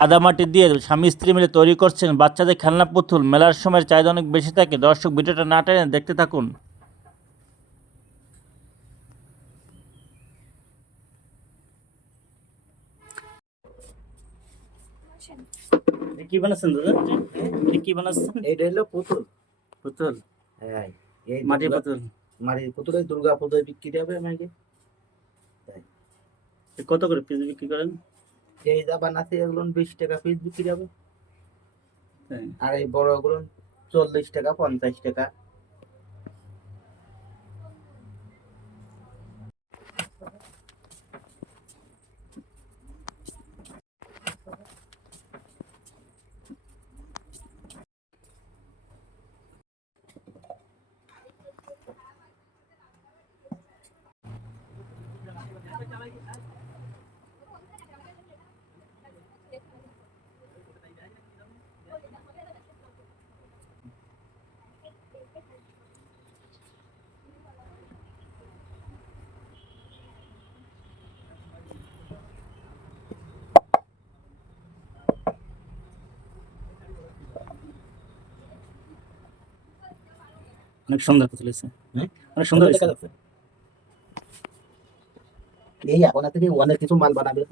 কাদামাটি দিয়ে স্বামী স্ত্রী মিলে তৈরি করছেন বাচ্চাদের খেলনা পুতুল। মেলার সময় চাহিদা অনেক বেশি থাকে। দর্শক ভিডিওটা না টেনে দেখতে থাকুন। কি বানাচ্ছেন দাদা? কি বানাচ্ছেন? এটা হলো পুতুল। পুতুল? হ্যাঁ, এই মাটির পুতুল? মাটির পুতুল দুর্গা পুজোয় বিক্রি হবে আমাকে। কত করে পিস বিক্রি করেন? এই যা বানাচ্ছে এগুলো 20 টাকা পিস বিক্রি হবে। হ্যাঁ। আর এই বড়গুলো 40 টাকা 50 টাকা। অনেক সুন্দর পুতুল হয়েছে। অনেক সুন্দর দেখা যাচ্ছে। এই এখন থেকে অনেক কিছু মাল বানাবে।